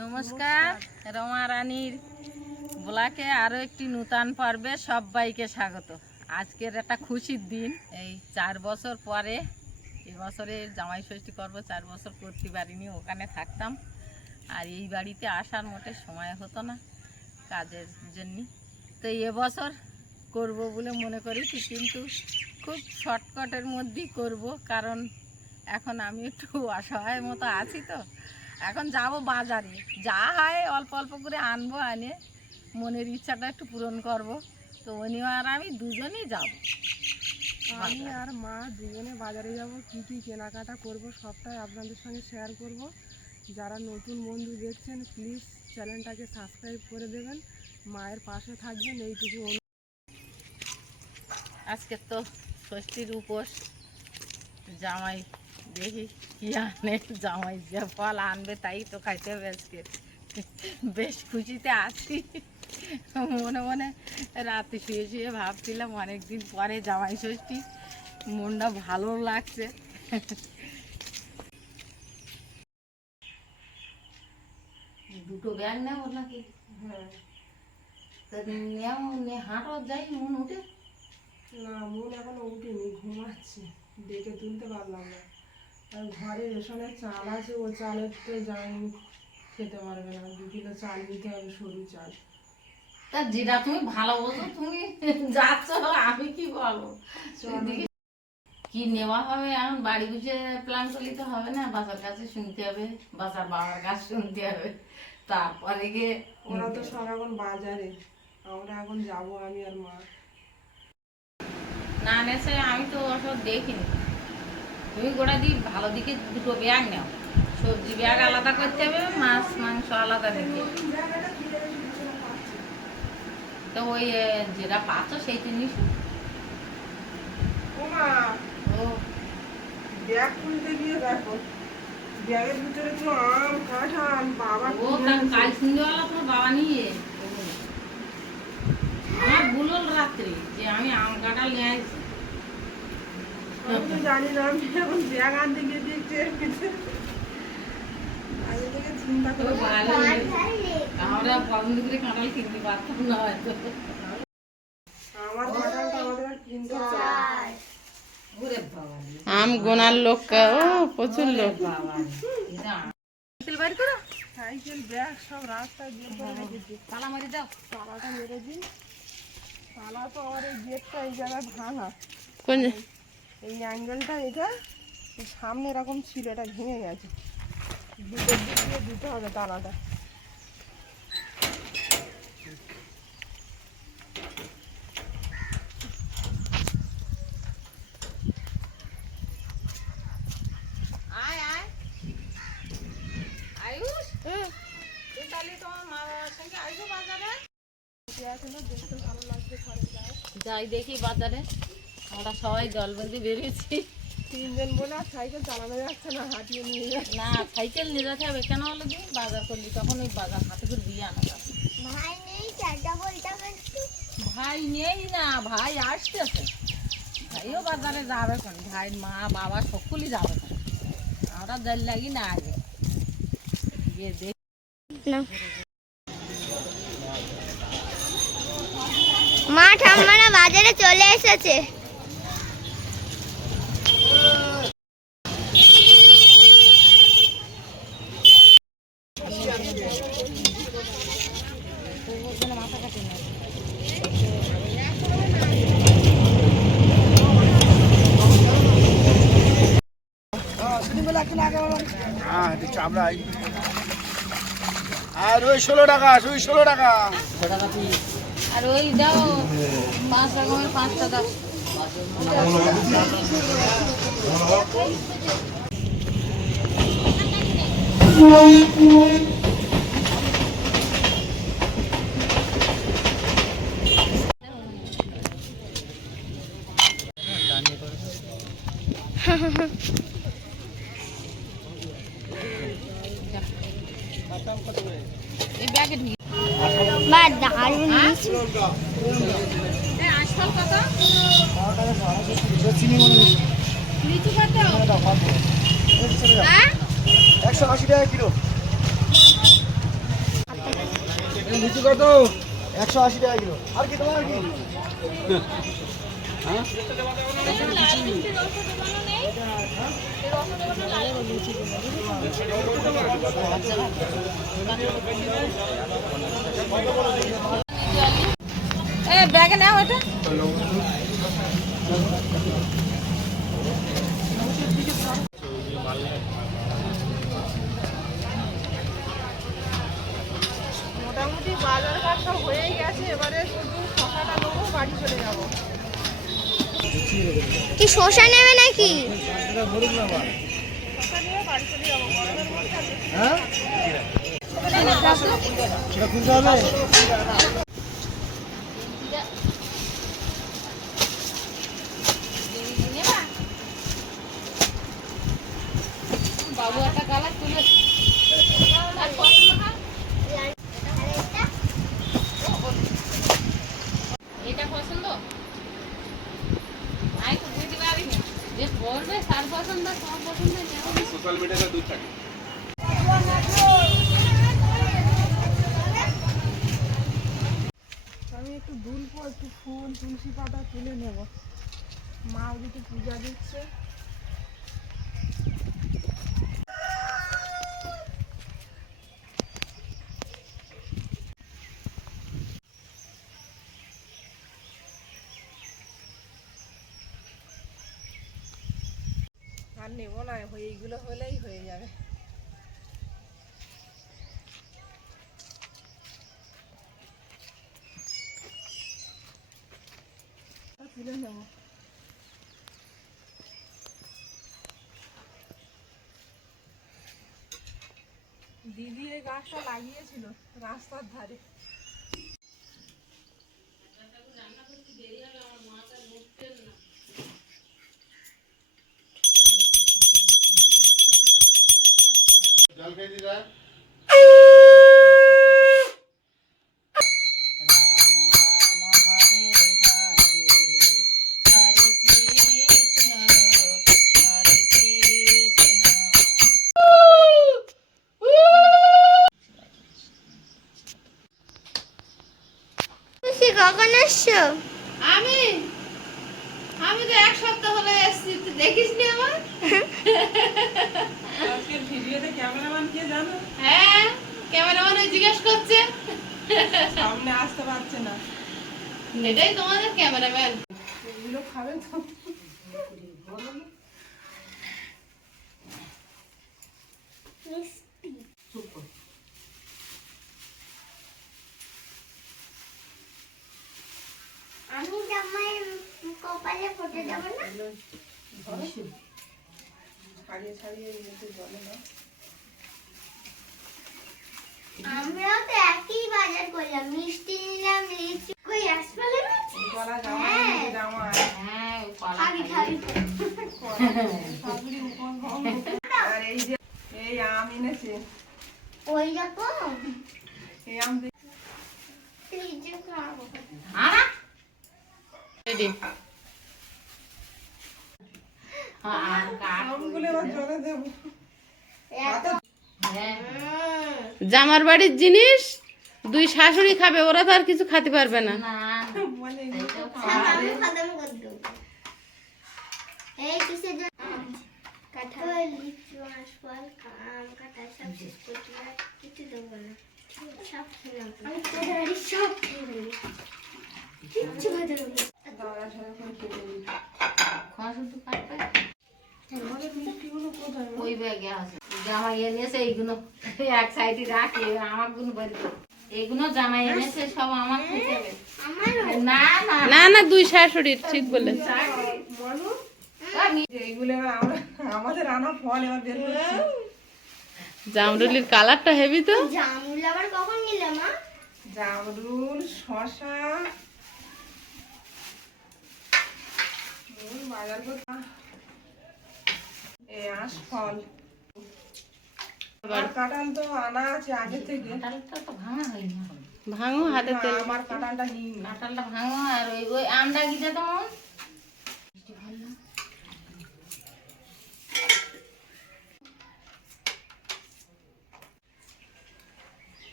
নমস্কার, রমা রানীর ব্লকে আরও একটি নূতন পর্বে সবাইকে স্বাগত। আজকের একটা খুশির দিন। এই 4 বছর পরে এবছরে জামাই ষষ্ঠী করব। 4 বছর করতে পারিনি, ওখানে থাকতাম। আর এই বাড়িতে আসার মোটে সময় হতো না কাজের জন্য। তো এবছর করব বলে মনে করেছি, কিন্তু খুব শর্টকাটের মধ্যেই করব, কারণ এখন আমি একটু অসহায় মতো আছি। তো এখন যাব বাজারে, যা হয় অল্প অল্প করে আনবো, আনে মনের ইচ্ছাটা একটু পূরণ করব। তো উনি আর আমি দুজনেই যাব। আমি আর মা দুজনে বাজারে যাব, কী কী কেনাকাটা করব সবটাই আপনাদের সঙ্গে শেয়ার করব। যারা নতুন বন্ধু দেখছেন প্লিজ চ্যানেলটাকে সাবস্ক্রাইব করে দেবেন, মায়ের পাশে থাকবেন, এইটুকু। আজকে তো ষষ্ঠীর উপোস। জামাই দেখি কি আনে, জামাই যে ফল আনবে তাই তো খাইতে হবে আজকে। বেশ খুশিতে আছি। মনে মনে রাতে শুয়ে শুয়ে ভাবছিলাম অনেকদিন পরে জামাই ষষ্ঠী, মনটা ভালো লাগছে। দুটো ব্যাগ নেব নাকি? হ্যাঁ, হাঁটো যাই, মন উঠে না মন এখনো উঠিনি, ঘুমাচ্ছি, ডেকে তুলতে পারলাম না। আর ঘরে রেশনের চাল আছে, ও চালের তো জানি খেতে পারবে না, 2 কিলো চাল নিতে হবে, সরু চাল। তা যেটা তুমি ভালো বোঝো তুমি যাচ্ছ, আমি কি বলবো। কি নেওয়া হবে এখন বাড়ি বসে প্ল্যান করলে তো হবে না, বাসার কাছে শুনতে হবে, বাসার বাবার কাছে শুনতে হবে, তারপরে গিয়ে ওরা তো সব এখন বাজারে, আমরা এখন যাবো আমি আর মা। না নেছে আমি তো ওসব দেখিনি। তুমি গোটা দিক ভালো দিকে দুটো ব্যাগ নাও, সবজি ব্যাগ আলাদা করতে হবে, মাছ মাংস আলাদা দিতে। তো ওই যেটা পাচ্ছ সেই জিনিস। ও মা, ও ব্যাগ খুলতে গিয়ে দেখো ব্যাগের ভিতরে তো আম কাঁঠাল বাবা ও কাল সন্ধ্যেবেলা তোমার বাবা নিয়ে আমার ভুলল রাত্রি যে আমি আম কাঁঠাল নিয়ে আসছি। আমি তো জানি না, আমি এখন ব্যাগ আনতে গিয়ে দেখছি আগে থেকে চিন্তা করে আমরা পছন্দ করে কাঁঠাল কিনতে পারতাম না হয়তো। আমার কাঁঠালটা আমাদের আর কিনতে চাই। ওরে বাবা, আম গোনার লোক, ও প্রচুর লোক। বাড়ি করো, সাইকেল ব্যাগ সব রাস্তায় বের করে রেখেছি। তালা মারি দাও। তালাটা মেরে দিন। তালা তো আমার এই গেটটা এই জায়গায় ভাঙা, কোন এই অ্যাঙ্গেলটা এটা সামনে এরকম ছিল, এটা ভেঙে গেছে, দুটোর দিক দিয়ে দিতে হবে তালাটা। আয় আয় আয়ুষ, তুই তাহলে তোমার মা বাবার সঙ্গে আইসো বাজারে। দেখতে ভালো লাগছে, ঘরে যায় যাই দেখি বাজারে, আমরা সবাই দলবন্দি বেরিয়েছি। 3 জন বলে আর সাইকেল চালানো যাচ্ছে না, হাঁটিয়ে নিয়ে যাচ্ছে। না সাইকেল নিয়ে যেতে হবে, কেন হলো দিন বাজার করলি তখন ওই বাজার হাতে করে দিয়ে আনা যাবে। ভাই নেই, চারটা বলতে একটু। ভাই নেই না, ভাই আসতেছে, ভাইও বাজারে যাবে কোন, ভাই মা বাবা সকলেই যাবে কোন, আমরা যাই লাগি না আগে গিয়ে দেখি। মা ঠাম্মারা বাজারে চলে এসেছে। আর ওই 16 টাকা, ওই 16 টাকা। আর ওই দাও 5 রকমের 5 টাকা। এই ব্যাগে বা দারুণ মিষ্টি। আজকাল কত লিচু কত? 180 টাকা কিলো। লিচু কত? 180 টাকা কিলো। আর কি তোমার কি? হ্যাঁ? ব্যাগে নাও ওটা। মোটামুটি বাজার ঘাট সব হয়েই গেছে, এবারে শুধু শশাটা নেবো, বাড়ি চলে যাবো। কি শসা নেবে নাকি? শশা নিয়ে বাড়ি চলে যাবো গরমের মধ্যে আর বেশি হ্যাঁ? সেটা খুলতে হবে? বাবু একটা কালার তুলে এটা পছন্দ আই তো বুঝতে পারিনি যে পড়বে তার পছন্দ সব পছন্দ সোশ্যাল মিডিয়াতে দুধ থাকে। আমি একটু দুলবো, একটু ফুল তুলসী পাতা তুলে নেব। মা ওদিকে পূজা দিচ্ছে। আর নেবো না, এইগুলো হলেই হয়ে যাবে। তুলে নেবো। দিদি এই গাছটা লাগিয়েছিল রাস্তার ধারে। জল খেয়ে দিদা। খুশি কখন আসছো? আমি আমি তো এক সপ্তাহ হলো এসেছি, তুই দেখিস নি আমার? আজকের ভিডিওতে ক্যামেরাম্যান কে জানো? হ্যাঁ, ক্যামেরাম্যান ওই জিজ্ঞেস করছে, সামনে আসতে পারছে না। এটাই তোমাদের ক্যামেরাম্যান। এগুলো খাবে তো? আমি জামাই কপালে ফোটে যাব না? ছাড়িয়ে ছাড়িয়ে নিতে জলে না। আমরাও তো একই বাজার করলাম, মিষ্টি নিলাম, লিচু। কই আসলে গলা জামা নিতে জামা। হ্যাঁ খাবি খাবি। শাশুড়ি উপর আর এই যে এই আম এনেছে। ওই রকম এই আম লিচু খাবো। রেডি। আমগুলো এবার জলে দেবো। জামার বাড়ির জিনিস দুই শাশুড়ি খাবে, ওরা তো আর কিছু খেতে পারবে না। বলে সব আমি খতম করে দেবো। এই কিসের জন্য? কাঁঠাল, লিচু, আঁশফল, আম, কাঁঠাল সব শেষ করতে আর কিছু দেবো না। সব খেলাম। আমি তোদের বাড়ি সব খেয়ে নেবো। কিচ্ছু খেতে দেবো না। দাঁড়া ছাড়া করে খেতে দিই। খাওয়া শুধু কাটবে আমাদের মিষ্টিগুলো কোথায়? ওই ব্যাগে আছে জামাই এনেছে এইগুলো এক সাইডে রাখি আমার গুলো বাড়ি এইগুলো জামাই এনেছে সব আমার খেতে হবে আমারও না না না না, দুই শাশুড়ির, ঠিক বলে। মানু আমি এইগুলো এবার আমাদের আনা ফল এবার বের করছি। জামরুলির কালারটা হেভি তো। জামরুল আবার কখন নিলে মা? জামরুল, শসা, বাজার করতে এই আঁশফল আর কাঁঠাল তো আনা আছে আগে থেকে। কাঁঠালটা তো ভাঙা হয়নি এখন ভাঙো হাতে তেল। আমার কাঁঠালটা নিই কাঁঠালটা ভাঙা আর ওই ওই আমটা গিয়ে তোমার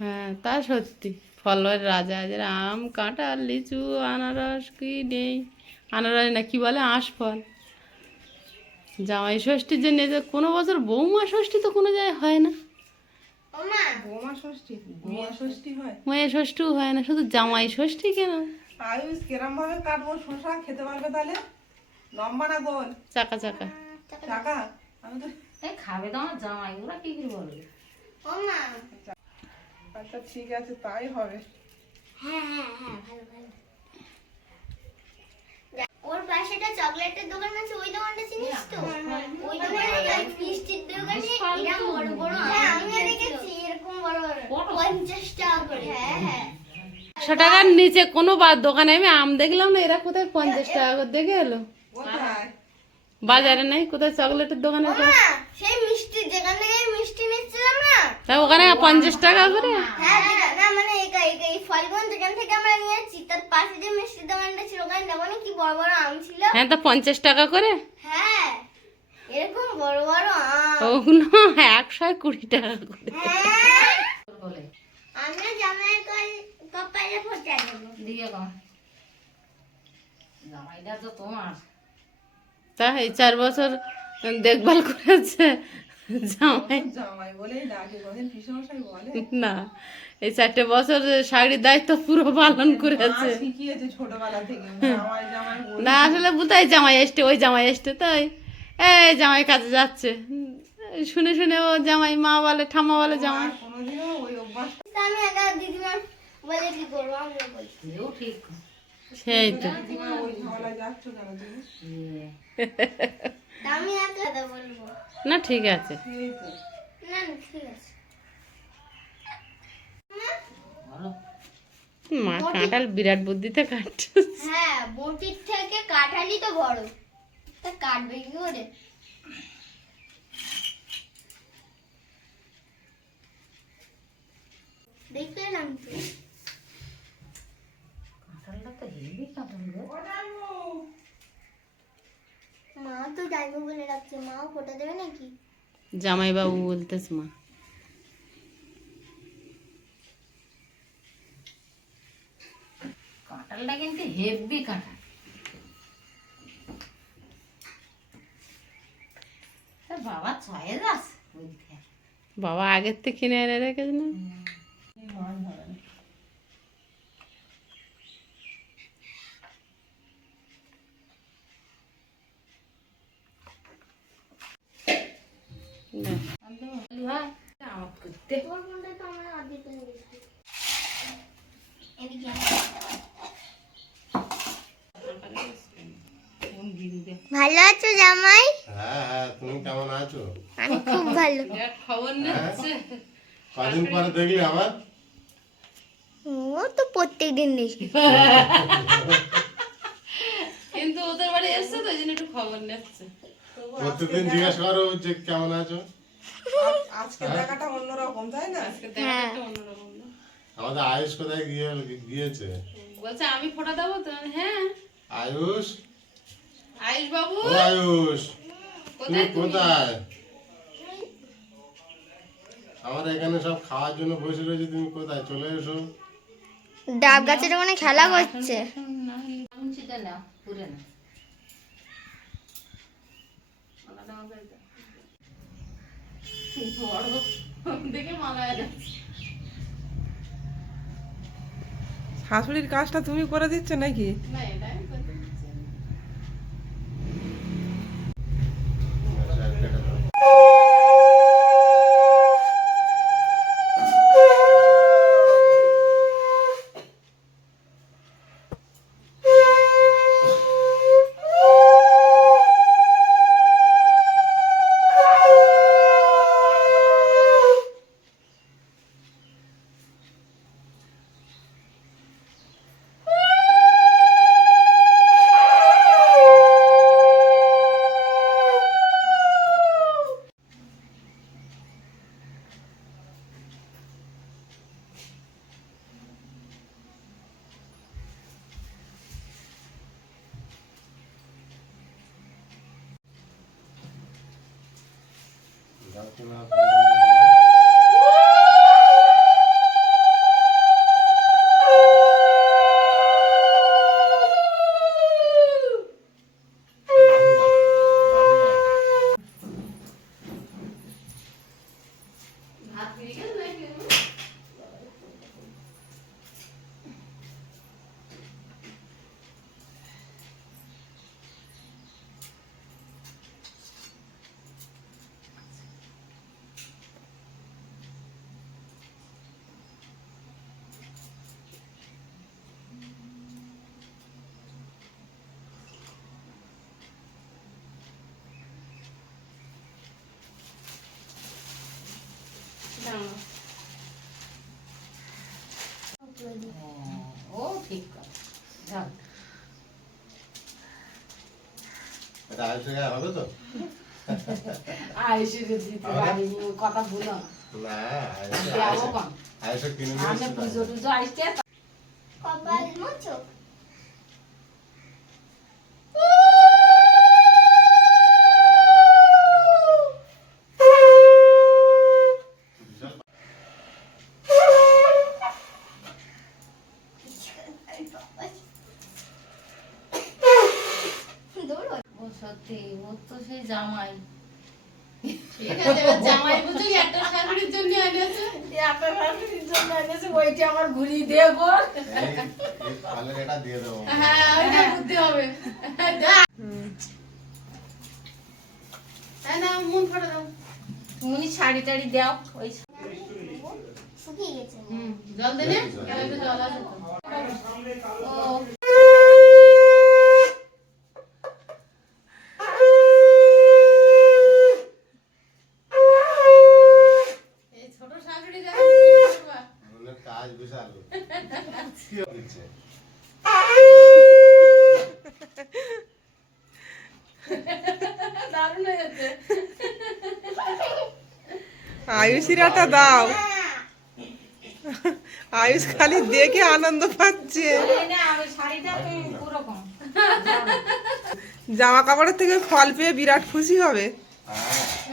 হ্যাঁ তা সত্যি ফলের রাজা যারা আম কাঁঠাল লিচু আনারস কি নেই, আনারস না কি বলে আঁশফল। জামাই ষষ্ঠীর জন্য যে কোনো বছর বৌমা ষষ্ঠী তো কোনো জায়গায় হয় না, ওমা বোমা ষষ্ঠী মেয়ে ষষ্ঠী হয়। মেয়ে ষষ্ঠীও হয় না, শুধু জামাই ষষ্ঠী কেন? আয়ুষ কিরম ভাবে কাটবো শশা খেতে পারবে তাহলে? লম্বা না গোল? চাকা চাকা। টাকা আমি তো এই খাবে তো আমার জামাই, ওরা কি করে বলবে? ওমা আচ্ছা ঠিক আছে তাই হবে। হ্যাঁ হ্যাঁ হ্যাঁ ভালো ভালো। ওর পাশে একটা চকলেটের দোকান আছে, ওই দোকানটা চিনিস তো? ওই দোকানে মিষ্টির দোকানে এরকম বড় বড় হ্যাঁ আমি দেখেছি এরকম বড় বড় 50 টাকা করে। হ্যাঁ হ্যাঁ 100 টাকার নিচে কোনো দোকানে আমি আম দেখলাম না, এরা কোথায় 50 টাকা করে দেখে এলো? কোথায়? বাজারে নাই কোথায় চকলেটের দোকানে? ওমা সেই মিষ্টি যেখান থেকে মিষ্টি নিচ্ছিলাম না, তা ওখানে 50 টাকা করে? হ্যাঁ না মানে এই ফলগঞ্জ যেখান থেকে আমরা নিয়েছি তার পাশে যে মিষ্টির দোকানটা ছিল ওখানে দোকানে কি বড় বড় আম ছিল। হ্যাঁ তা 50 টাকা করে? হ্যাঁ এরকম বড় বড় আম। ওগুলো 120 টাকা করে। হ্যাঁ বলে আমরা জামাই কপালে ফোঁটা দেবো। দিয়ে কম জামাইটা তো তোমার। তা এই 4 বছর দেখভাল করেছে জামাই জামাই বলেই ডাকে, কোনদিন পিসমশাই বলে? না, এই 4টে বছর শাড়ির দায়িত্ব পুরো পালন মা করেছে। শিখিয়েছে ছোটবেলা থেকে জামাই জামাই বলে। না আসলে বুঝাই জামাই আসছে, ওই জামাই আসছে তাই এই জামাই কাজে যাচ্ছে, শুনে শুনে ও জামাই মা বলে ঠাম্মা বলে জামাই। আর কোনোদিনও ওই অভ্যাস আমি একা দিদিমা বলে কি করবো আমরা বলছি। এও ঠিক। সেই তো দিদিমা ওই ঝামেলায় যাচ্ছ কেন তুমি? তা আমি একা কথা বলবো না ঠিক আছে। সেই তো না না ঠিক আছে। বলো মা কাঁঠাল বিরাট বুদ্ধিতে কাটছে। হ্যাঁ বটির থেকে কাঁঠালি তো বড়, তা কাটবে কি করে? দেখতে এলাম তো কাঁঠালটা তো হেভি কাঁঠাল গো। মা তো যাইবো বলে রাখছে, মাও ফোটা দেবে নাকি? জামাই বাবু বলতেছে মা। কাঁঠালটা কিন্তু হেভি কাঁঠাল। তোর বাবা ছয়ে যাস বুঝতে বাবা আগের থেকে কিনে এনে রেখেছে না? আমার করতে তোর ফোনটা তো আমরা অর্ধেক করে গেছি। এদিকে আয়। ভালো আছো জামাই? হ্যাঁ হ্যাঁ, তুমি কেমন আছো? আমি খুব ভালো। খবর নিচ্ছে কদিন পরে দেখলি আবার? ও তো প্রত্যেকদিন দেখি। কিন্তু ওদের বাড়ি এসছে তো এই জন্য একটু খবর নিচ্ছে। প্রত্যেকদিন জিজ্ঞাসা করো যে কেমন আছো। আজকে দেখাটা অন্যরকম তাই না? হ্যাঁ অন্যরকম না? আমাদের আয়ুষ কোথায় গিয়েছে? বলছে আমি ফোটা দেবো তো, হ্যাঁ আয়ুষ, আয়ুষ বাবু ও আয়ুষ, তুমি কোথায়? আমার এখানে সব খাওয়ার জন্য বসে রয়েছে, তুমি কোথায়? চলে এসো। ডাব গাছের ওখানে খেলা করছে। সেটা নাও পুরে না দেখে মালায় যাচ্ছে। শাশুড়ির কাজটা তুমি করে দিচ্ছ নাকি? না এটা আমি করতে দিচ্ছি না। যাও, তুমি আর ফোনটা নিয়ে নিও। ও ঠিক কথা যাও। এটা আড়াইশো টাকা হবে তো? আইসি দিতে পারি কথা বলো না, যাবো কম আড়াইশো কিনে নিয়ে আমি এসছি পুজো তাহলে। টুজো আসছে কপাল মোচো বিশাল দৌড়ো ও সত্যি ও তো সেই জামাই ঠিক আছে, এবার জামাই বুঝি একটা শাশুড়ির জন্য এনেছে। আপনার শাশুড়ির জন্য এনেছে ওইটা আমার ঘুরিয়ে দেবো এই পালের এটা দিয়ে দেবো। হ্যাঁ, ওইটা বুদ্ধি হবে। যা। এই নাও, মন ফাটা দাও। তুমি শাড়ি টাড়ি দাও ওই শুকিয়ে গেছে জল দিলে? একটু জল আছে তো। ও এই ছোট শাশুড়ি যখন কি করবা? মনে কাজ বিশাল। কি হচ্ছে? দারুণ হয়েছে। আয়ুষিরাটা দাও। আয়ুষ খালি দেখে আনন্দ পাচ্ছে। এই না ওই শাড়িটা তুমি পুরো কম জামা কাপড়ের থেকে ফল পেয়ে বিরাট খুশি হবে।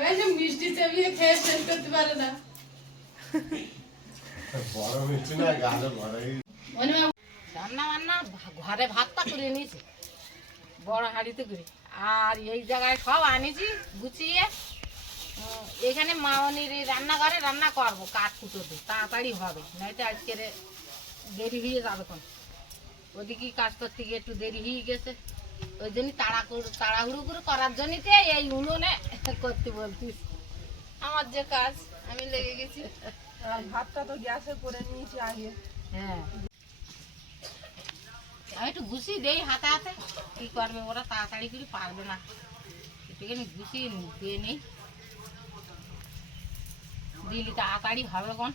এই যে মিষ্টি চাবিয়ে খেয়ে শেষ করতে পারে না। বড় মিষ্টি না, গালে বড়ই। মনে হয় রান্না বান্না ঘরে ভাতটা করে নিয়েছি বড় হাঁড়িতে করে আর এই জায়গায় সব আনিছি গুছিয়ে এখানে মামনির এই রান্নাঘরে রান্না করবো কাঠ কুটো দিয়ে তাড়াতাড়ি হবে নয়তো আজকে দেরি হয়ে যাবে কোন ওদিকে কাজ করতে গিয়ে একটু দেরি হয়ে গেছে ওই জন্য তাড়াহুড়ো করে করার জন্যতে এই উনুনে করতে বলতিস আমার যে কাজ, আমি লেগে গেছি। আর ভাতটা তো গ্যাসে করে নিয়েছি আগে। হ্যাঁ আমি একটু গুছিয়ে দেই হাতে হাতে কি করবে ওরা তাড়াতাড়ি করে পারবে না একটুখানি গুছিয়ে দিয়ে নেই দিলি তাড়াতাড়ি হবে কোন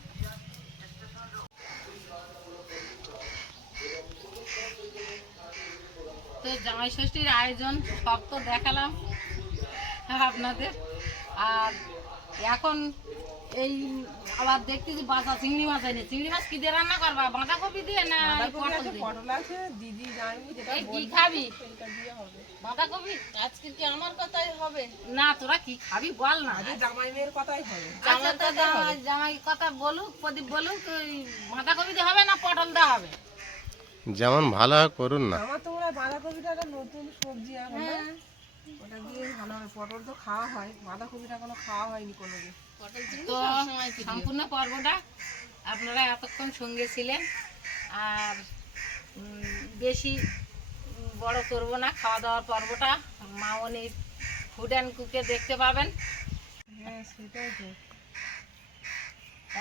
তো জামাই ষষ্ঠীর আয়োজন সব তো দেখালাম আপনাদের আর এখন এই আবার দেখতেছি বাঁচা চিংড়ি মাছ এনে চিংড়ি মাছ কি দিয়ে রান্না করবা বাঁধাকপি দিয়ে না বাঁধাকপি পটল আছে, দিয়ে পটল আছে, দিদি জানবি যেটা এই কি বলবি খাবি সেটা দিয়ে হবে। বাঁধাকপি আজকে কি আমার কথাই হবে? না তোরা কি খাবি বল না আজকে জামাই মেয়ের কথাই হবে। জামাই কথা জামাই কথা বলুক প্রদীপ বলুক ওই বাঁধাকপি দিয়ে হবে না পটল দেওয়া হবে যেমন ভালো হয় করুন না। আমার তো মনে হয় বাঁধাকপিটা একটা নতুন সবজি এখন না? ওটা দিয়ে ভালো হয়। পটল তো খাওয়া হয়, বাঁধাকপিটা কোনো খাওয়া হয়নি কোনোদিন। তো সম্পূর্ণ পর্বটা আপনারা এতক্ষণ সঙ্গে ছিলেন আর বেশি বড় করব না খাওয়া দাওয়ার পর্বটা মামনির ফুড অ্যান্ড কুকে দেখতে পাবেন হ্যাঁ সেটাই তো।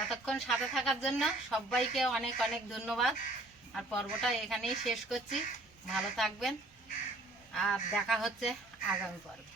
এতক্ষণ সাথে থাকার জন্য সবাইকে অনেক অনেক ধন্যবাদ আর পর্বটা এখানেই শেষ করছি ভালো থাকবেন আর দেখা হচ্ছে আগামী পর্বে